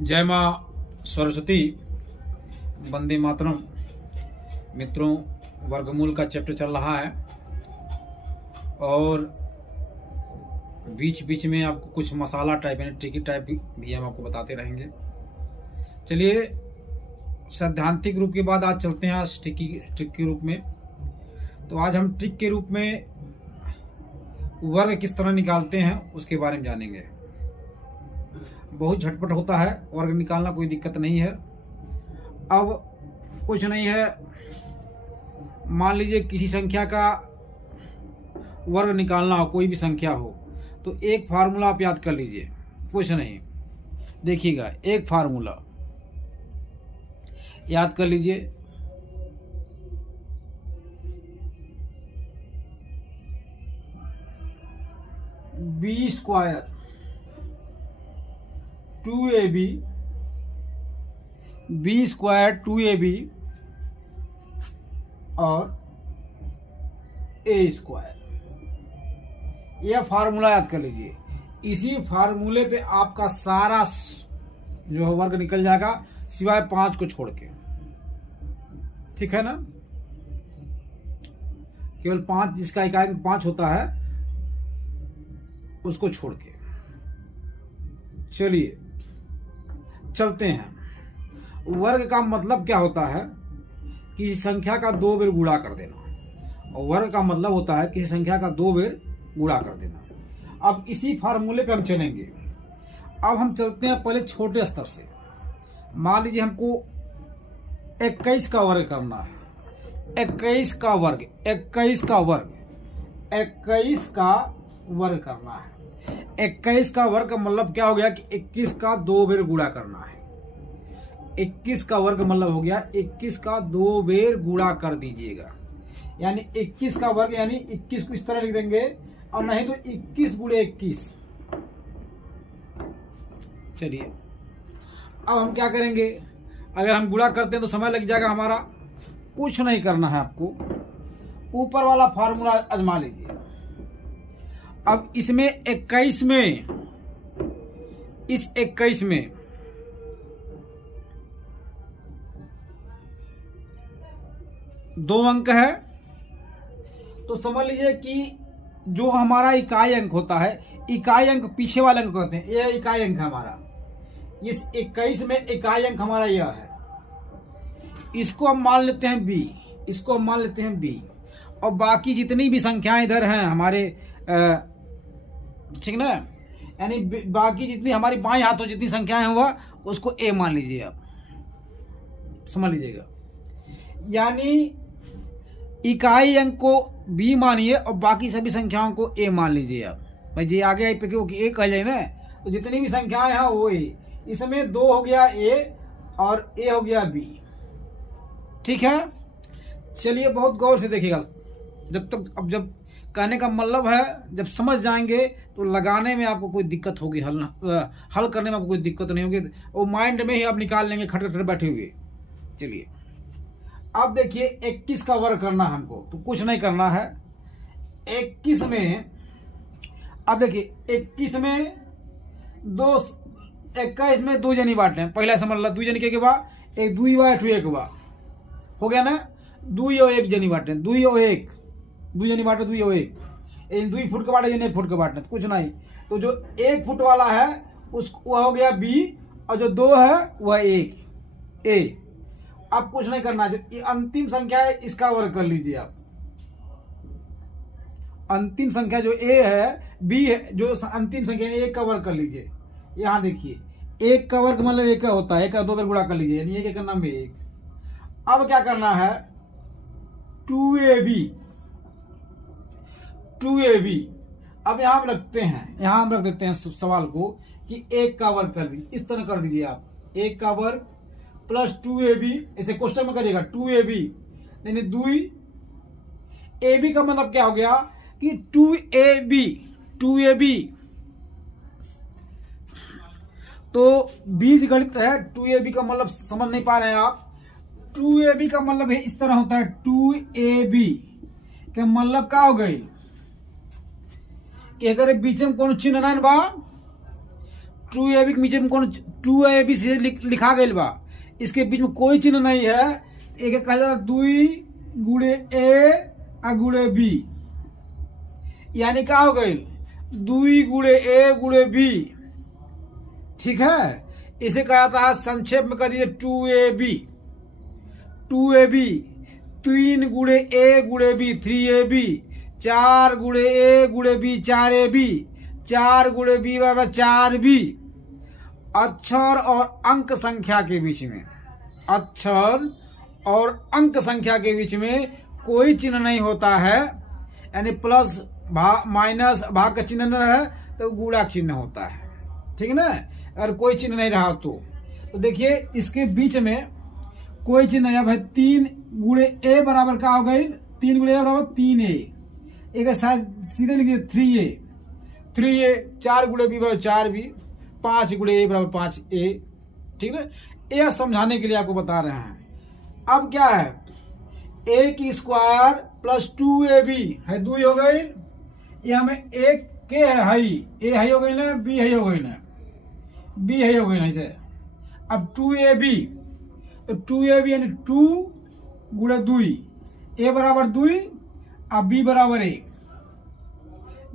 जय माँ सरस्वती, वंदे मातरम। मित्रों, वर्गमूल का चैप्टर चल रहा है और बीच बीच में आपको कुछ मसाला टाइप यानी ट्रिकी टाइप भी हम आपको बताते रहेंगे। चलिए, सैद्धांतिक रूप के बाद आज चलते हैं आज ट्रिक के रूप में। तो आज हम ट्रिक के रूप में वर्ग किस तरह निकालते हैं उसके बारे में जानेंगे। बहुत झटपट होता है वर्ग निकालना, कोई दिक्कत नहीं है। अब कुछ नहीं है, मान लीजिए किसी संख्या का वर्ग निकालना हो, कोई भी संख्या हो, तो एक फार्मूला आप याद कर लीजिए। कुछ नहीं, देखिएगा, एक फार्मूला याद कर लीजिए। B square 2ab, B square 2ab और ए स्क्वायर, यह फार्मूला याद कर लीजिए। इसी फार्मूले पे आपका सारा जो है वर्ग निकल जाएगा, सिवाय 5 को छोड़ के। ठीक है ना? केवल 5, जिसका इकाई 5 होता है उसको छोड़ के। चलिए चलते हैं। वर्ग का मतलब क्या होता है? किसी संख्या का 2 बार गुणा कर देना। और वर्ग का मतलब होता है किसी संख्या का 2 बार गुणा कर देना। अब इसी फार्मूले पे हम चलेंगे। अब हम चलते हैं पहले छोटे स्तर से। मान लीजिए हमको 21 का वर्ग करना है। 21 का वर्ग, 21 का वर्ग, 21 का वर्ग करना है। 21 का वर्ग का मतलब क्या हो गया कि 21 का 2 बार गुणा करना है। 21 का वर्ग मतलब हो गया 21 का 2 बार गुणा कर दीजिएगा। यानी 21 का वर्ग यानी 21 को इस तरह लिख देंगे, और नहीं तो 21 गुणे 21। चलिए, अब हम क्या करेंगे? अगर हम गुणा करते हैं तो समय लग जाएगा हमारा। कुछ नहीं करना है आपको, ऊपर वाला फार्मूला आजमा लीजिए। अब इसमें 21 में, इस 21 में दो अंक है, तो समझ लीजिए कि जो हमारा इकाई अंक होता है, इकाई अंक पीछे वाले अंक कहते हैं, यह इकाई अंक है हमारा। इस 21 में इकाई अंक हमारा यह है। इसको हम मान लेते हैं b, इसको हम मान लेते हैं b, और बाकी जितनी भी संख्याएं इधर हैं हमारे, ठीक ना, यानी बाकी जितनी हमारी बाएं हाथों जितनी संख्याएं हुआ उसको a मान लीजिए। आप समझ लीजिएगा, यानी इकाई अंक को b मानिए और बाकी सभी संख्याओं को a मान लीजिए। आप भाई जी आगे पे क्योंकि a कह जाए ना, तो जितनी भी संख्याएं हैं वो a। इसमें 2 हो गया a और a हो गया b। ठीक है? चलिए बहुत गौर से देखिएगा। जब कहने का मतलब है, जब समझ जाएंगे तो लगाने में आपको कोई दिक्कत होगी, हल करने में आपको कोई दिक्कत नहीं होगी, वो माइंड में ही आप निकाल लेंगे खट खट बैठे हुए। चलिए, अब देखिए 21 का वर्ग करना है हमको, तो कुछ नहीं करना है। 21 में, अब देखिए 21 में 21 में 2 जनी बांटने, पहला समझ ला 2 जनी के बाद एक 2 बा 1 बा हो गया ना। 2 और 1 जनी बांटने, 2 और 1, 2 जनी बांटे 2 और 1, 2 फुट के बांटे 1 फुट के बांटने, कुछ नहीं। तो जो 1 फुट वाला है उसको वह हो गया b, और जो 2 है वह 1 a। अब कुछ नहीं करना, जो ये अंतिम संख्या है इसका वर्ग कर लीजिए आप। अंतिम संख्या जो a है, b है, जो अंतिम संख्या है 1 का वर्ग कर लीजिए। यहां देखिए 1 का वर्ग मतलब 1 का होता है, 1 का 2 बार गुणा कर लीजिए, यानी 1 का नाम है 1। अब क्या करना है? 2ab, 2ab। अब यहां हम रखते हैं, यहां हम रख देते हैं सवाल को कि 1 का वर्ग कर दीजिए। इस तरह कर दीजिए आप, 1 का वर्ग प्लस 2ab, इसे क्वेश्चन में करिएगा 2ab, यानी 2 ab का मतलब क्या हो गया कि 2ab। तो बीज गणित है, 2ab का मतलब समझ नहीं पा रहे हैं आप। 2ab का मतलब है इस तरह होता है, 2ab का मतलब क्या हो गई कि अगर बीच में कौन चिन्ह ना बा 2ab के नीचे में कौन 2ab से लिखा गया बा, इसके बीच में कोई चिन्ह नहीं है। एक कहा जाता 2 गुणे a आ गुणे b, यानी क्या हो गई 2 गुणे a गुणे b। ठीक है, इसे कहा जाता है संक्षेप में कह दीजिए 2ab। 3 गुणे a गुणे b 3ab, 4 गुणे a गुणे b 4ab, 4 गुणे b बराबर 4b। अक्षर और अंक संख्या के बीच में, अक्षर और अंक संख्या के बीच में कोई चिन्ह नहीं होता है, यानी प्लस माइनस भाग का चिन्ह न है तो गुणा चिन्ह होता है। ठीक है ना, अगर कोई चिन्ह नहीं रहा तो देखिए इसके बीच में कोई चिन्ह नहीं है। 3 गुणे a बराबर क्या हो गई, 3 गुणे a बराबर 3a, एक सीधे लिख दिए 3a, 4 गुणे b बराबर 4b, 5 गुणे a बराबर 5a। ठीक है, यह समझाने के लिए आपको बता रहे हैं। अब क्या है, a की स्क्वायर प्लस 2ab है 2 हो गई, यह में एक के है हाई, a हाई हो गई ना, b हाई हो गई ना, b हाई हो गई ना इसे। अब 2ab, तो 2ab यानी 2 गुणे 2, a बराबर 2 अब b बराबर 1,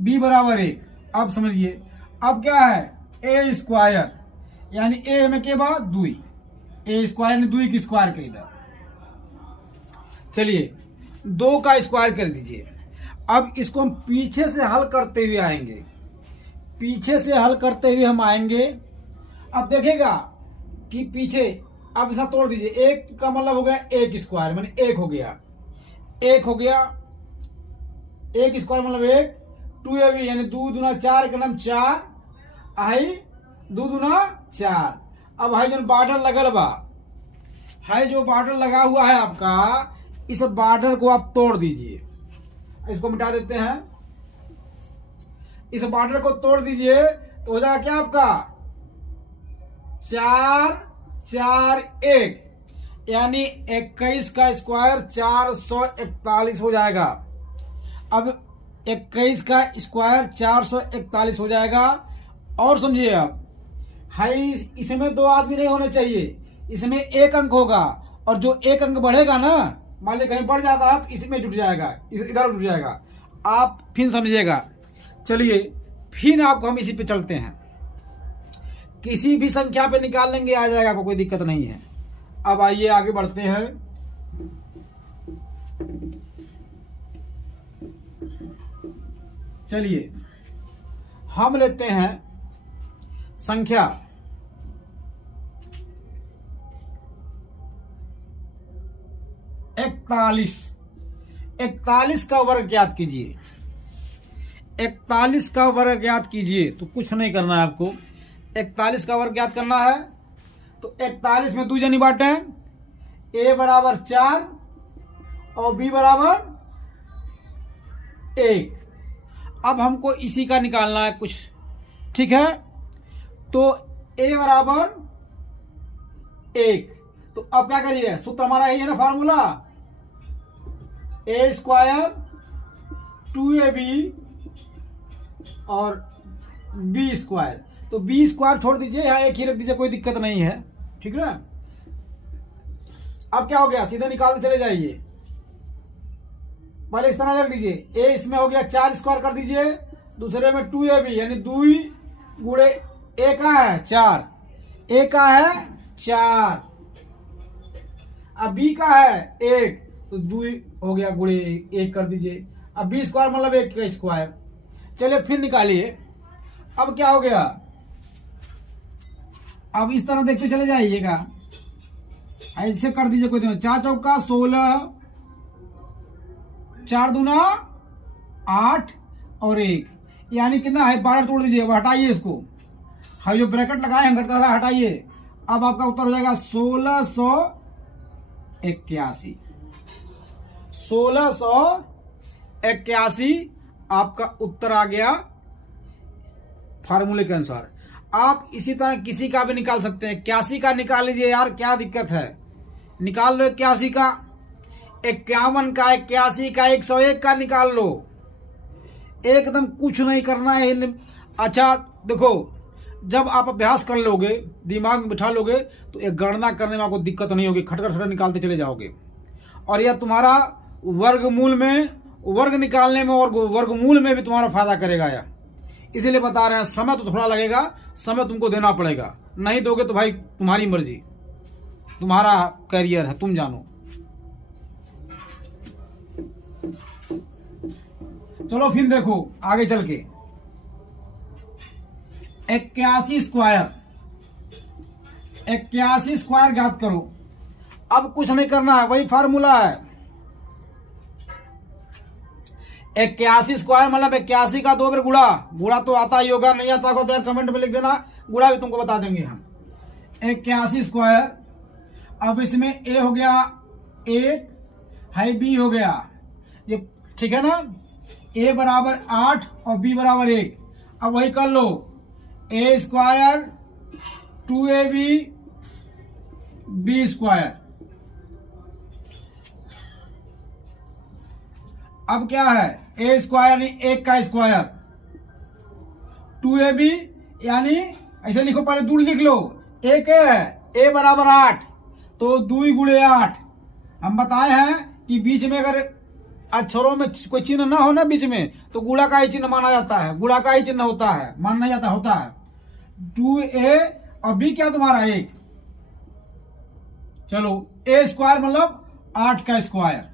b बराबर 1। अब समझिए, अब क्या है a स्क्वायर, यानी a में के बाद 2, a स्क्वायर यानी 2 की स्क्वायर के इधर। चलिए 2 का स्क्वायर कर दीजिए। अब इसको हम पीछे से हल करते हुए आएंगे, पीछे से हल करते हुए हम आएंगे। अब देखेगा कि पीछे, अब इसे तोड़ दीजिए, 1 का मतलब हो गया 1 स्क्वायर, माने 1 हो गया, 1 हो गया, 1 स्क्वायर मतलब 1, 2ab यानी 2 दूना 4 का नाम 4, आई 2 दूना 4। अब हाई जो बॉर्डर लगल बा, हाई जो बॉर्डर लगा हुआ है आपका, इस बॉर्डर को आप तोड़ दीजिए, इसको मिटा देते हैं। इस बॉर्डर को तोड़ दीजिए तो हो जाएगा क्या आपका 4 4 1, यानी 21 का स्क्वायर 441 हो जाएगा। अब 21 का स्क्वायर 441 हो जाएगा। और समझिए आप, हाई इसमें 2 आदमी नहीं होने चाहिए, इसमें 1 अंक होगा, और जो 1 अंक बढ़ेगा ना, मान लीजिए कहीं बढ़ जाता है तो इसमें जुट जाएगा, इधर जुट जाएगा। आप फिर समझिएगा। चलिए फिर आपको हम इसी पे चलते हैं, किसी भी संख्या पे निकाल लेंगे, आ जाएगा, आपको कोई दिक्कत नहीं है। अब आइए आगे बढ़ते हैं। चलिए हम लेते हैं संख्या 41। 41 का वर्ग ज्ञात कीजिए, 41 का वर्ग ज्ञात कीजिए। तो कुछ नहीं करना है आपको, 41 का वर्ग ज्ञात करना है। तो 41 में 2 जनी बांटे, a बराबर 4 और b बराबर 1। अब हमको इसी का निकालना है कुछ, ठीक है। तो a बराबर 1, तो अब क्या करिए, सूत्र हमारा यही है ना, फार्मूला a स्क्वायर 2ab और b स्क्वायर। तो b स्क्वायर छोड़ दीजिए, यहाँ 1 ही रख दीजिए, कोई दिक्कत नहीं है, ठीक है ना। अब क्या हो गया, सीधे निकालते चले जाइए। पहले इस तरह रख दीजिए, a इसमें हो गया 4 स्क्वायर कर दीजिए, दूसरे में 2ab यानी 2 गुणे a का है 4, a का है 4, अब b का है 1, तो 2 हो गया गुणे 1 कर दीजिए। अब b स्क्वायर मतलब 1 का स्क्वायर। चलिए फिर निकालिए। अब क्या हो गया, अब इस तरह देखते चले जाइएगा, ऐसे कर दीजिए कोई दिन। 4 चौका 16, 4 दूना 8 और 1, यानी कितना है, 12 तोड़ दीजिए। अब हटाइए इसको, हाँ जो ब्रैकेट लगाए हैं घटका हटाइए। अब आपका उत्तर हो जाएगा 1681। 1681 आपका उत्तर आ गया फार्मूले के अनुसार। आप इसी तरह किसी का भी निकाल सकते हैं। 81 का निकाल लीजिए यार, क्या दिक्कत है, निकाल लो 81 का, 51 का, 81 का, 101 का निकाल लो, एकदम कुछ नहीं करना है। अच्छा देखो, जब आप अभ्यास कर लोगे, दिमाग में बिठा लोगे, तो एक गणना करने में आपको दिक्कत नहीं होगी, खटखट खटखट निकालते चले जाओगे। और यह तुम्हारा वर्गमूल में, वर्ग निकालने में और वर्गमूल में भी तुम्हारा फायदा करेगा यह। इसीलिए बता रहे हैं, समय तो थोड़ा लगेगा, समय तुमको देना पड़ेगा। नहीं दोगे तो भाई तुम्हारी मर्जी, तुम्हारा करियर है, तुम जानो। चलो फिर देखो आगे चल के 81 स्क्वायर, 81 स्क्वायर ज्ञात करो। अब कुछ नहीं करना है, वही फार्मूला है। 81 स्क्वायर मतलब 81 का 2 बार गुणा। गुणा तो आता ही होगा, नहीं आता होगा तो कमेंट में लिख देना, गुणा भी तुमको बता देंगे हम। 81 स्क्वायर, अब इसमें ए हो गया 1 है, बी हो गया ये, ठीक है ना। ए बराबर 8 और बी बराबर 1। अब वही कर लो, ए स्क्वायर 2ab बी स्क्वायर। अब क्या है, ए स्क्वायर यानी 1 का स्क्वायर, 2ab यानी ऐसे लिखो, पहले दूर लिख लो, 1 है, ए बराबर 8 तो 2 गुणे 8। हम बताए हैं कि बीच में अगर अक्षरों में कोई चिन्ह ना हो ना बीच में, तो गुणा का ही चिन्ह माना जाता है, गुणा का ही चिन्ह होता है, माना जाता होता है। 2a और b क्या तुम्हारा 1। चलो ए स्क्वायर मतलब 8 का स्क्वायर।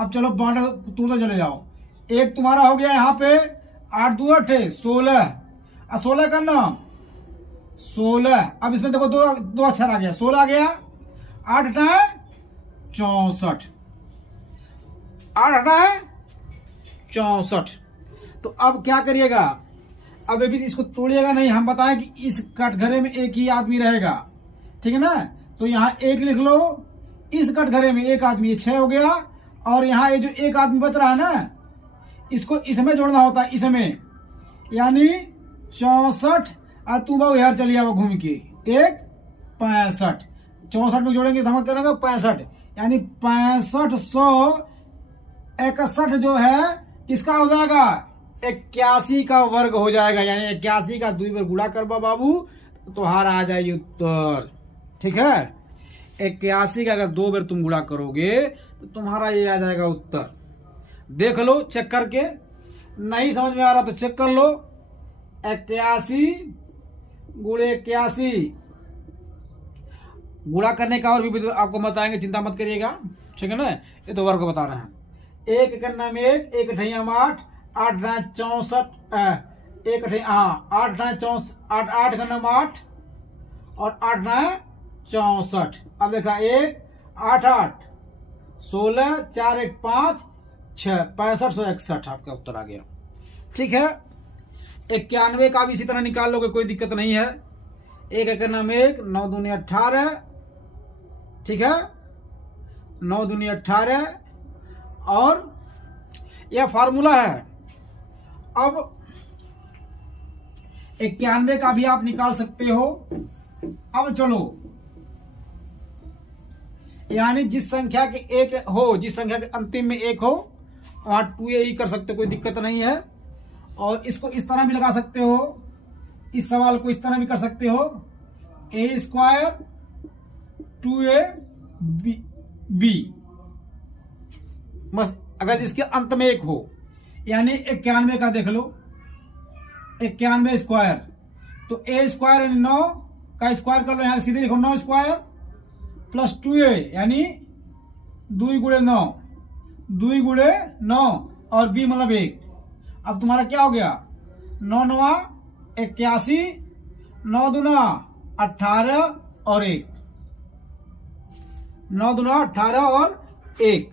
अब चलो बांट तोड़ते चले जाओ। 1 तुम्हारा हो गया यहाँ पे 8 2 8 16, 16 का नाम 16। अब इसमें देखो दो अक्षर आ गया, 16 आ गया, 8 हटाए 64, 8 हटाए 64। तो अब क्या करिएगा, अब अभी इसको तोड़िएगा नहीं, हम बताएं कि इस कटघरे में एक ही आदमी रहेगा, ठीक है ना। तो यहाँ 1 लिख लो, इस कटघरे में एक आदमी, 6 हो गया। और यहाँ ये जो एक आदमी बच रहा है ना, इसको इसमें जोड़ना होता है, इसमें, यानी 64। और तू बाबू यार चलिए आओ घूम के, 1 65, 64 में जोड़ेंगे धमक करेंगे 65, यानी 6561 जो है किसका हो जाएगा, 81 का वर्ग हो जाएगा। यानी 81 का 2 बार गुणा करवा बाबू, तो तुम्हारा आ जाएगी उत्तर, ठीक है। 81 का अगर 2 बार तुम गुणा करोगे तो तुम्हारा ये आ जाएगा उत्तर। देख लो चेक करके, नहीं समझ में आ रहा तो चेक कर लो। 81 गुणे 81, गुणा करने का और भी आपको बताएंगे, चिंता मत करिएगा, ठीक है ना। ये तो वर्ग बता रहे हैं। 1 करना में 1, 1 अठैया 8, 8 अठैया 64, 1 अठैया 8 अठैया 64, 8 8 करना 8 और 8 अठैया 64। अब देखा 1 8 8 16 4 1 5 6 6561 आपका उत्तर आ गया, ठीक है। 91 का भी इसी तरह निकाल लोगे, कोई दिक्कत नहीं है। 1 करना में 1, 9 दूनी 18, ठीक है, 9 दूनी 18। और यह फार्मूला है। अब 91 का भी आप निकाल सकते हो। अब चलो, यानी जिस संख्या के 1 हो, जिस संख्या के अंतिम में 1 हो, वहां 2a ही कर सकते हो, कोई दिक्कत नहीं है। और इसको इस तरह भी लगा सकते हो, इस सवाल को इस तरह भी कर सकते हो, a स्क्वायर 2ab बस, अगर इसके अंत में 1 हो। यानी 91 का देख लो, 91 स्क्वायर, तो a स्क्वायर यानी 9 का स्क्वायर कर लो, यहाँ सीधे लिखो 9 स्क्वायर प्लस 2a यानी 2 गुणे 9, 2 गुणे 9 और b मतलब 1। अब तुम्हारा क्या हो गया, 9 9 81, 9 दूना 18 और 1, 9 दूना 18 और 1।